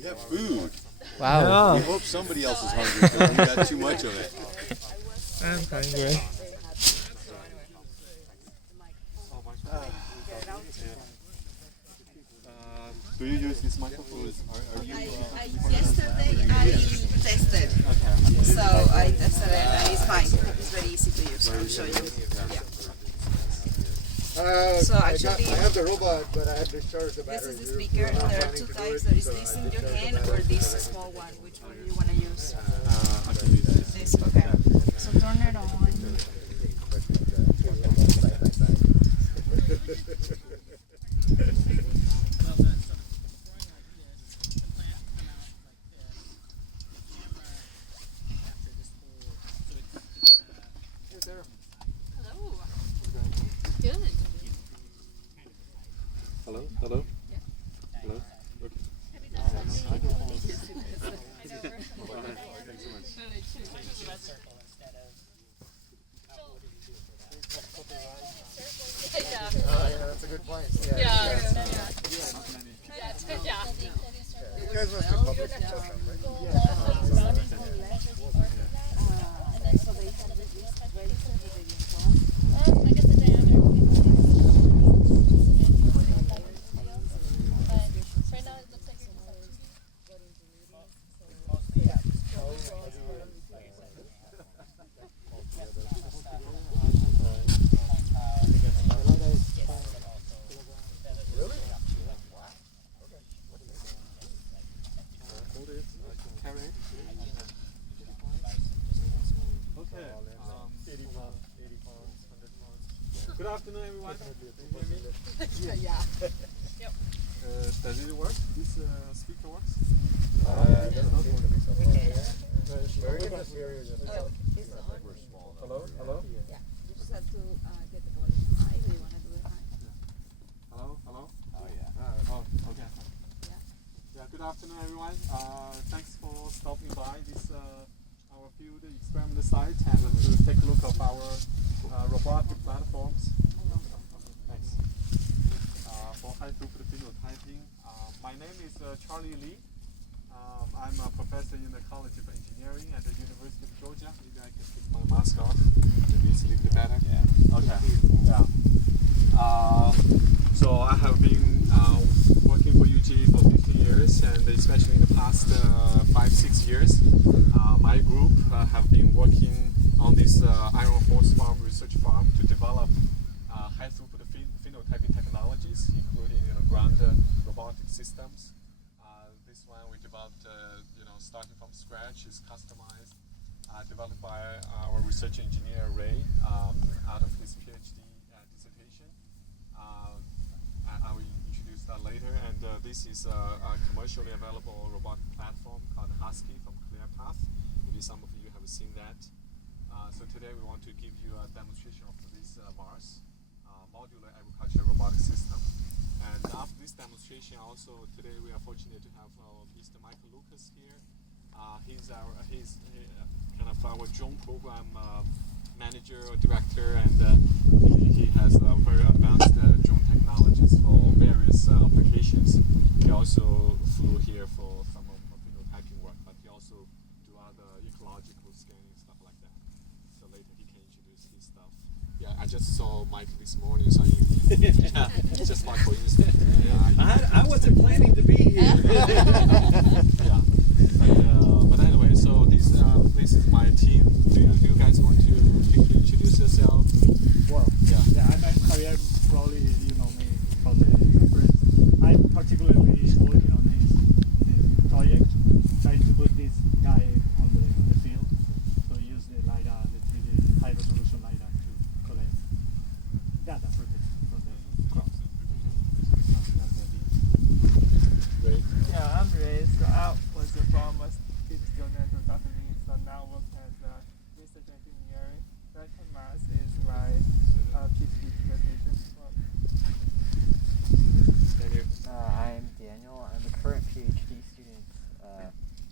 We have food. Wow. We hope somebody else is hungry because we got too much of it. I'm hungry. Do you use this microphone? Are you? Yesterday I tested. So I tested it and it's fine. It's very easy to use. I'll show you. Yeah. So actually, I have the robot, but I have to charge the this battery. is the speaker. There are two types. There is this in your hand or this small one. Which one do you want to use? I can use this. This. Okay. So turn it on. Hello? Hello? Hello? Yeah, that's a good point. Yeah. You guys must have published stuff, right? Good afternoon, everyone. Does it work? This speaker works? Hello? Hello? Yeah. You just have to get the volume high. Do you want to do it high? Hello? Hello? Oh, yeah. Oh, okay. Yeah, good afternoon, everyone. Thanks for stopping by this our field experiment site and to take a look at our robotic platforms. Thanks. For high throughput phenotyping. My name is Charlie Lee. I'm a professor in the College of Engineering at the University of Georgia. Maybe I can take my mask off. Maybe it's a little bit better. Yeah. Okay. Yeah. So I have been working for UG for 15 years, and especially in the past 5-6 years, my group have been working on this iron horse farm research farm to develop high throughput phenotyping technologies, including ground robotic systems. This one we developed, starting from scratch, is customized, developed by our research engineer Ray out of his PhD dissertation. I will introduce that later. And this is a commercially available robotic platform called Husky from ClearPath. Maybe some of you have seen that. So today we want to give you a demonstration of this VARS, modular agriculture robotic system. And after this demonstration, also today we are fortunate to have Mr. Michael Lucas here. He's kind of our drone program manager or director, and he has very advanced drone technologies for various applications. He also flew here for some of phenotyping work, but he also do other ecological scanning, stuff like that. So later he can introduce his stuff. Yeah, I just saw Mike this morning, so yeah, just by coincidence. Yeah, I wasn't planning to be here. yeah. But anyway, so this is my team. Do you guys want to quickly introduce yourself? Well, Yeah. I'm Javier. Probably you know me from the conference. I'm particularly working on this project, trying to put this guy on the field. So use the LiDAR, the 3D high resolution LiDAR to collect data from the crops. Great. Yeah, I'm Ray. So I was from a student student who got me, so now work as a research engineer. That mass is my PhD dissertation. Daniel. I'm Daniel. I'm a current PhD student.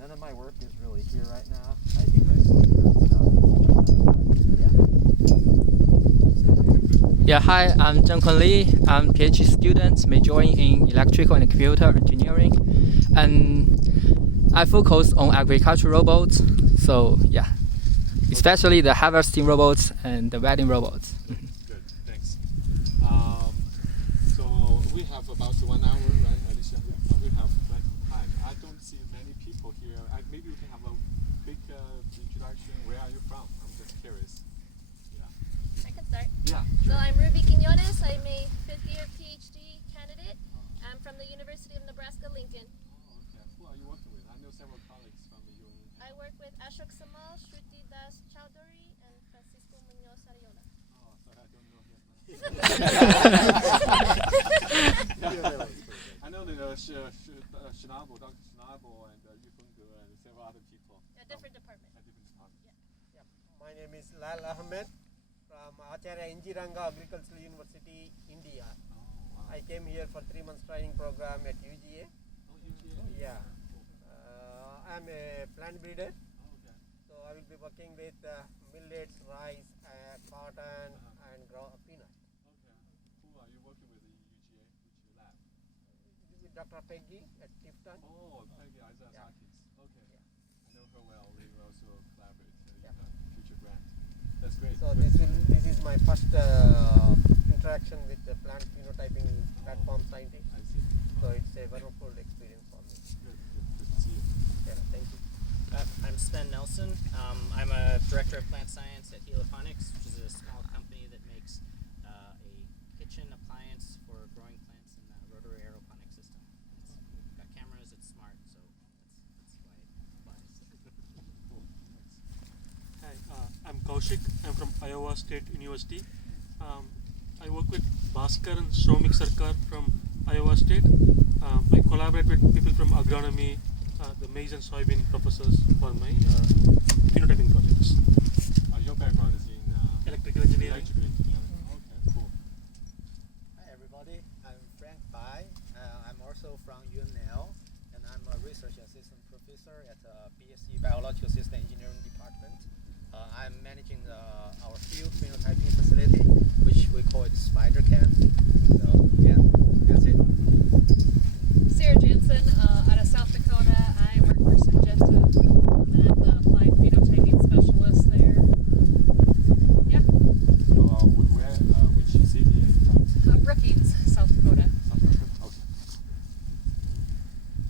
None of my work is really here right now. I do my stuff. Yeah. Yeah, hi, I'm Zheng Kun Li. I'm a PhD student majoring in electrical and computer engineering. And I focus on agricultural robots. So, yeah, especially the harvesting robots and the welding robots. Good, thanks. So we have about 1 hour, right, Alicia? We have plenty of time. I don't see many people here. Maybe we can have a quick introduction. Where are you from? I'm just curious. I can start. Yeah. So I'm Ruby Quinones. I'm a fifth-year PhD candidate. I'm from the University of Nebraska-Lincoln. Oh, okay. Who are you working with? I know several colleagues from the UN. I work with Ashok Samal, Shruti Das Chowdhury, and Francisco Munoz Ariola. Oh, sorry, I don't know his name. I know the Shinabo, Dr. Shinabo, and Yu Fengge, and several other people. A different department. A different department. Yeah. My name is Lal Ahmed from Acharya Injiranga Agricultural University, India. Oh, wow. I came here for 3 months training program at UGA. Oh, UGA. Yeah. Cool. I'm a plant breeder, Oh, okay. so I will be working with millets, rice, cotton, and peanut. Okay. Who are you working with in UGA? Which lab? With Dr. Peggy at Tifton. Oh, Peggy Isaac Yeah. Sakis. Okay. Yeah. I know her well. We will also collaborate Yeah. in a future grant. That's great. So Good. this is my first interaction with the plant phenotyping platform scientist. I see. So it's a wonderful experience for me. Good, good. Good to see you. Yeah, thank you. I'm Sven Nelson. I'm a director of plant science at Heliophonics, which is a small company that makes a kitchen appliance for growing plants in a rotary aeroponic system. It's got cameras, it's smart, so that's why it applies. Cool. Thanks. Hi, I'm Kaushik. I'm from Iowa State University. I work with Bhaskar and Shomik Sarkar from Iowa State. I collaborate with people from agronomy, the maize and soybean professors for my phenotyping projects. Your background is in Electrical engineering. Electrical engineering. Okay, cool. Hi everybody, I'm Frank Bai. I'm also from UNL, and I'm a research assistant professor at the BSc Biological System Engineering Department. I'm managing our field phenotyping facility, which we call it SpiderCam. So yeah, that's it. Sarah Jansen, out of South Dakota. I work for Syngenta, and I'm the applied phenotyping specialist there. Yeah. So, which city are you from? Brookings, South Dakota. Okay.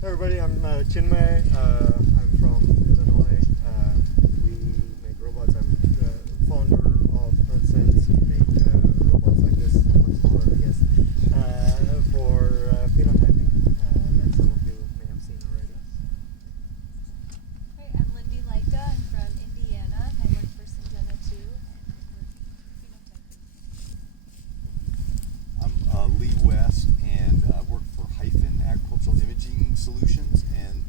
Hey everybody, I'm Chinmay. I'm from Illinois. We make robots. I'm the founder of EarthSense. We make robots like this, much smaller, I guess, for phenotyping that some of you may have seen already. Hi, I'm Lindy Laika. I'm from Indiana. I work for Syngenta too. I'm Lee West and work for Hyphen Agricultural Imaging Solutions, and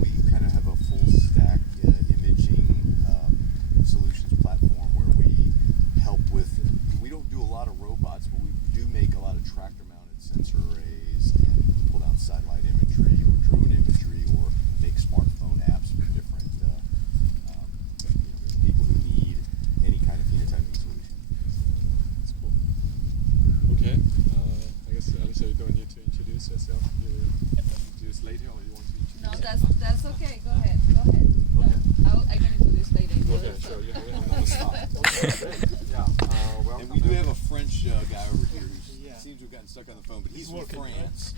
we kind of have a full stack imaging solutions platform where we help with, we don't do a lot of robots, but we do make a lot of tractor mounted sensor arrays and pull down satellite imagery or drone imagery or make smartphone apps for different people who need any kind of phenotyping solution. That's cool. Okay. I guess Alicia, you don't need to introduce yourself. You will introduce later, or you want to introduce? No, that's okay. Go ahead. Okay. I'm gonna do this later. Okay, sure. You have it on the spot. Okay, great. Yeah. Welcome. And we do have a French guy over here who seems to have gotten stuck on the phone, but he's from France,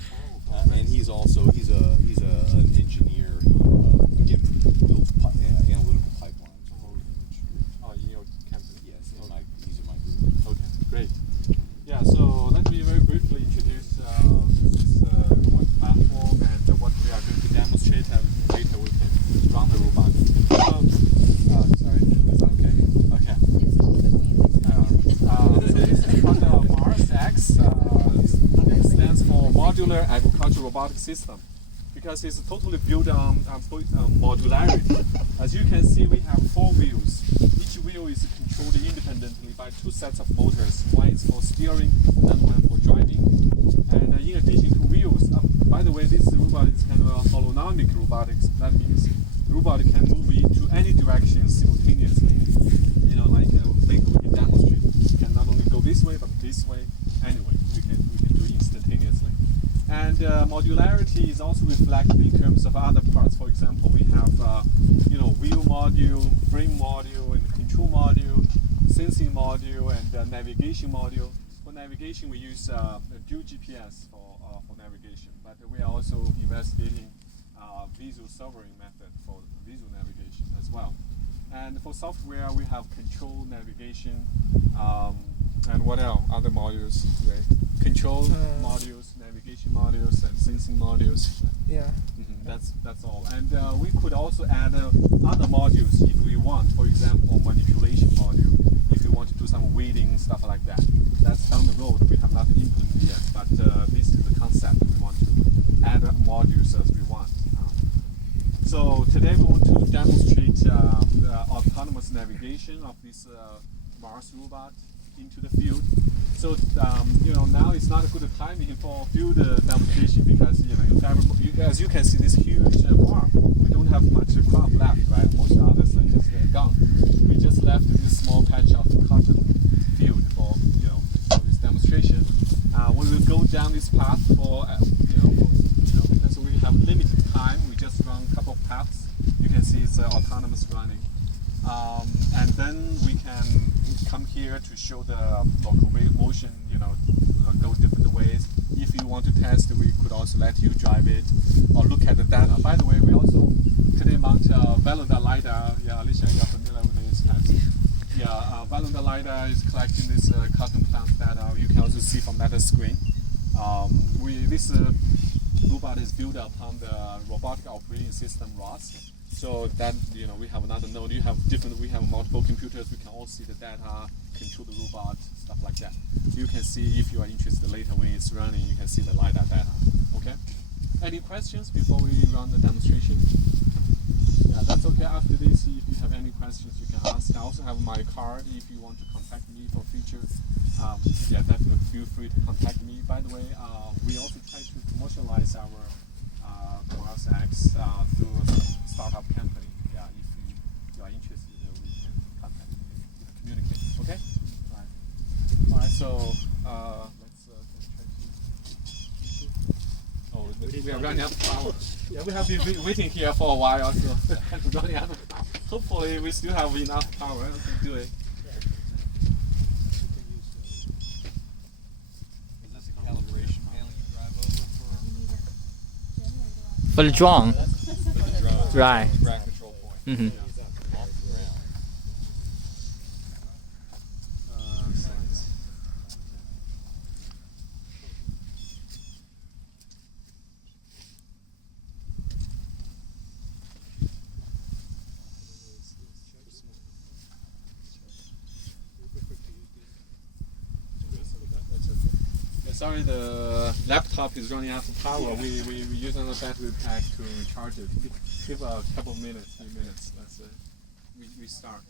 and he's an engineer who again builds analytical pipelines. Oh, in your company. Yes, Okay. he's in my group. Okay, great. Yeah, so let me very briefly introduce this robot platform and what we are going to demonstrate, and later we can run the robot. Sorry, is that okay? Okay. So this is called MARS-X. It stands for Modular Agricultural Robotic System, because it's totally built on modularity. As you can see, we have 4 wheels. Each wheel is controlled independently by 2 sets of motors. One is for steering, another one for driving. And in addition to wheels, by the way, this robot is kind of a holonomic robotics. That means the robot can move into any direction simultaneously. You know, like later we can demonstrate. It can not only go this way, but this this way. Anyway, we can do it instantaneously. And modularity is also reflected in terms of other parts. For example, we have wheel module, frame module, and control module, sensing module, and navigation module. For navigation, we use dual GPS for navigation, but we are also investigating visual sovereign method for visual navigation as well. And for software, we have control, navigation, and what else? Other modules, right? Control modules, navigation modules, and sensing modules. Yeah. That's all. And we could also add other modules if we want. For example, manipulation module. If you want to do some weeding, stuff like that. That's down the road. We have not implemented yet, but this is the concept. We want to add modules as we want. So today we want to demonstrate the autonomous navigation of this Mars robot into the field. So now it's not a good timing for field demonstration because as you can see this huge farm, we don't have much crop left, right? Most others are just gone. We just left this small patch of cotton field for this demonstration. We will go down this path for because we have limited time. We just run a couple of paths. You can see it's autonomous running. And then we can come here to show the locomotion, go different ways. If you want to test, we could also let you drive it or look at the data. By the way, we also today mount Veloda LiDAR. Yeah, Alicia, you're familiar with this test. Yeah, Veloda LiDAR is collecting this cotton plant data. You can also see from that screen. This robot is built upon the robotic operating system ROS. So that we have another node. We have multiple computers. We can all see the data, control the robot, stuff like that. You can see if you are interested later when it's running. You can see the LiDAR data. Okay. Any questions before we run the demonstration? Yeah, that's okay. After this, if you have any questions, you can ask. I also have my card if you want to contact me for future. Definitely feel free to contact me. By the way, we also try to commercialize our Mars X through a startup company. Yeah, if you are interested, we can contact you, communicate. Okay. All right. So let's try to. Oh, we are running out of power. Yeah, we have been waiting here for a while, so running out of power. Hopefully, we still have enough power to do it. For the drone. Right. Ground control point. Mm-hmm. Sorry, the laptop is running out of power. We use another battery pack to recharge it. Give a couple of minutes, 3 minutes. Let's restart.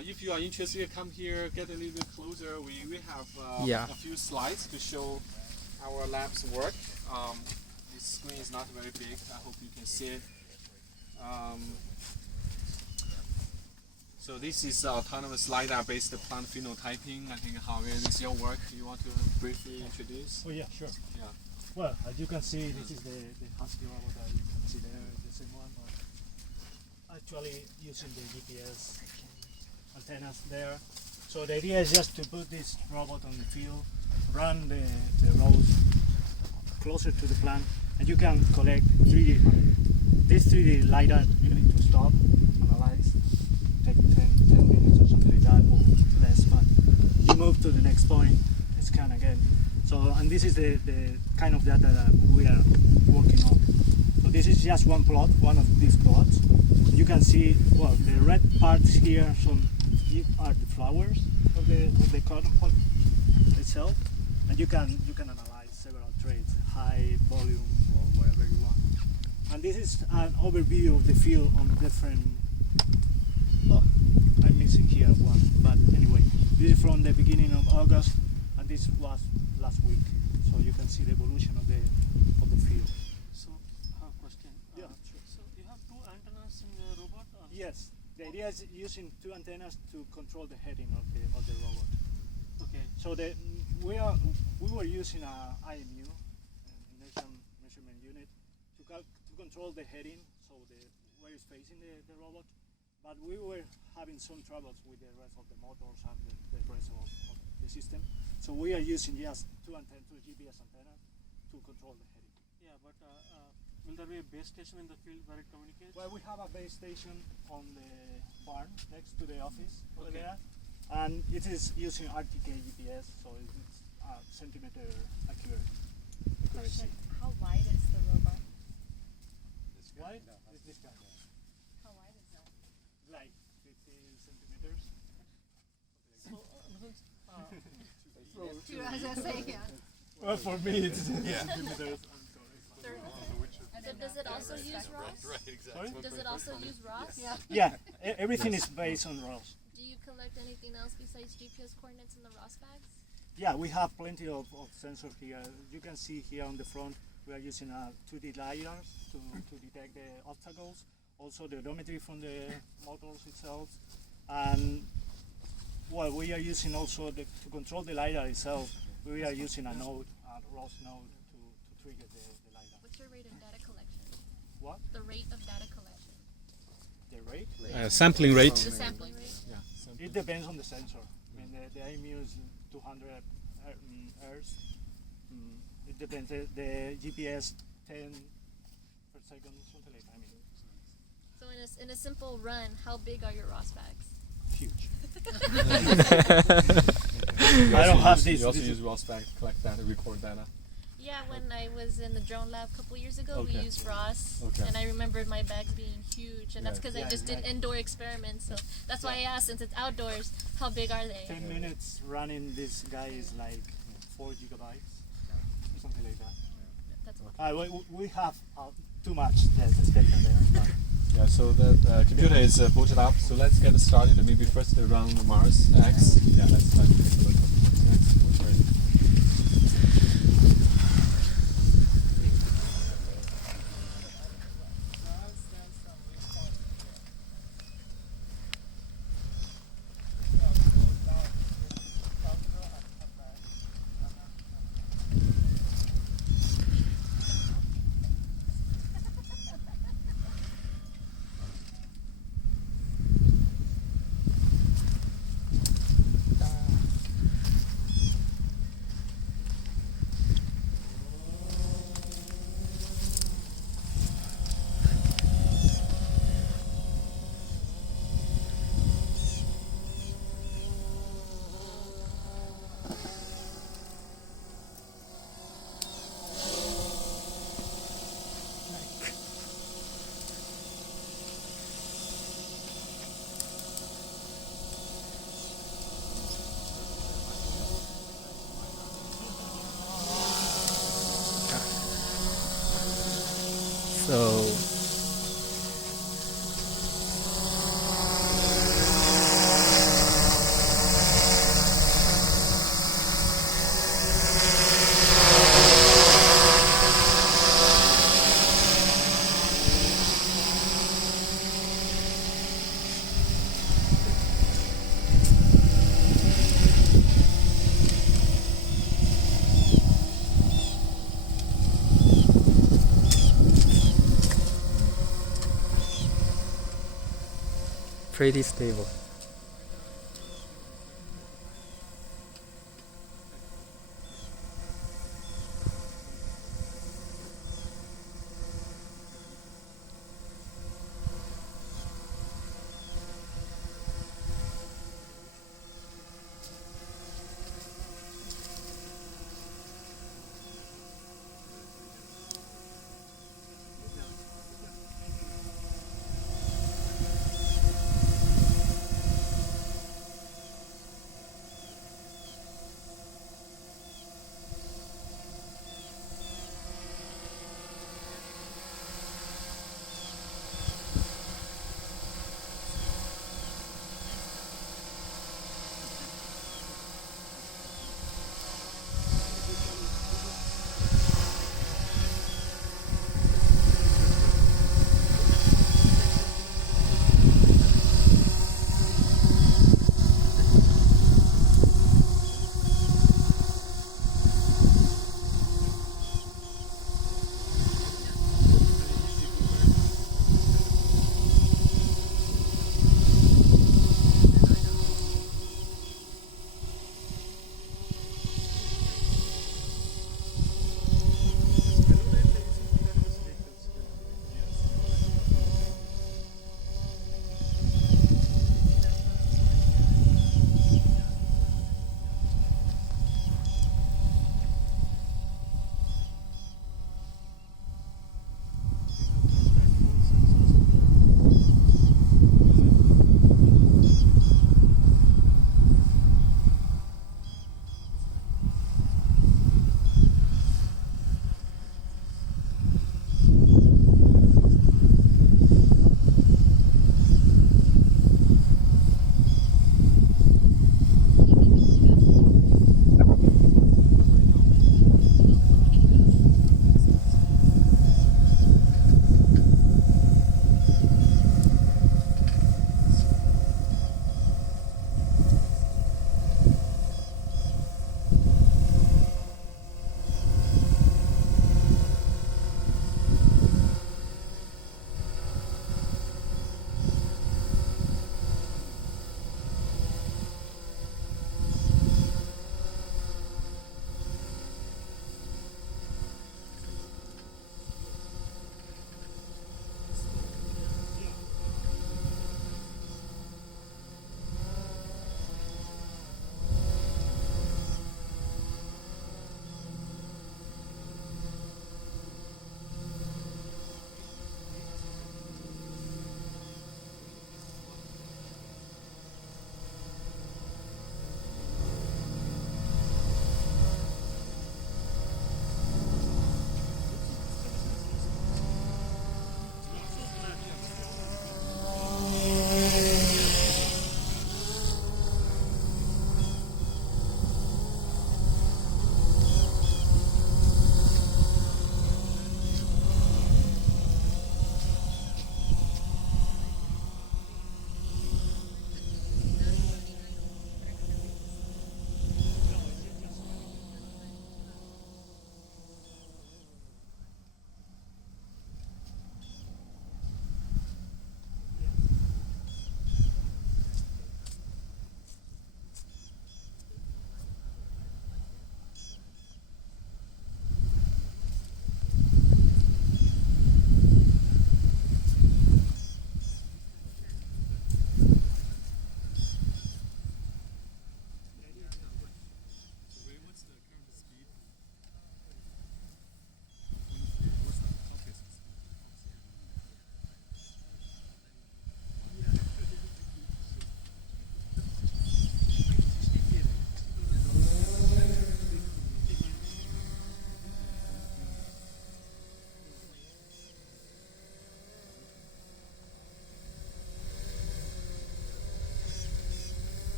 If you are interested, come here, get a little bit closer. We have a few slides to show our lab's work. This screen is not very big. I hope you can see it. So this is autonomous LiDAR-based plant phenotyping. I think, Javier, this is your work. You want to briefly introduce? Oh yeah, sure. Yeah. Well, as you can see, this is the Husky robot that you can see there, the same one. Actually using the GPS antennas there. So the idea is just to put this robot on the field, run the roads closer to the plant, and you can collect 3D. This 3D LiDAR you need to stop, analyze, take 10 minutes or something like that, or less, but you move to the next point, scan again. So, and this is the kind of data that we are working on. So this is just one plot, one of these plots. You can see, well, the red parts here are the flowers of the cotton pod itself, and you can analyze several traits, high, volume, or whatever you want. And this is an overview of the field on different. Oh, I'm missing here one, but anyway, this is from the beginning of August, and this was last week. So you can see the evolution of the field. So, I have a question. Yeah, sure. So you have two antennas in the robot? Yes. The idea are using two antennas to control the heading of the robot. Okay. So we were using a IMU, inertial measurement unit, to control the heading, so where it's facing the robot. But we were having some troubles with the rest of the motors and the rest of the system. So we are using just two GPS antennas to control the heading. Yeah, but will there be a base station in the field where it communicates? Well, we have a base station on the barn next to the office over Okay. there, and it is using RTK GPS, so it's centimeter accuracy. Question, how wide is the robot? Wide? This guy. How wide is that? Like 50 centimeters. Well, for me it's centimeters. So does it also use ROS? Right, exactly. Sorry? Does it also use ROS? Yeah, everything is based on ROS. Do you collect anything else besides GPS coordinates in the ROS bags? Yeah, we have plenty of sensors here. You can see here on the front we are using 2D LiDARs to detect the obstacles, also the odometry from the motors itself, and well, we are using also to control the LiDAR itself, we are using a node, a ROS node to trigger the LiDAR. What's your rate of data collection? What? The rate of data collection. The rate? Sampling rate. The sampling rate? Yeah. It depends on the sensor. I mean, the IMU is 200 Hz. It depends. The GPS 10 per second, something like that. I mean, So in a simple run, how big are your ROS bags? huge. I don't have this. You also this use ROS bag to collect data, record data. Yeah, when I was in the drone lab a couple years ago, we Okay. used ROS, Okay. and I remembered my bags being huge, and that's because I Yeah, just did indoor experiments. So that's why I asked, since it's outdoors, how big are they? 10 minutes running this guy is like 4 gigabytes, something like that. That's We have too much data there. But Yeah, so the computer is booted up. So let's get started. Maybe first run Mars X. Yeah, let's take a look at Mars X. Sorry. So pretty stable.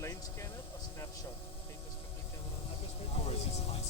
line scanner or snapshot? Take a spectral camera. Ours is line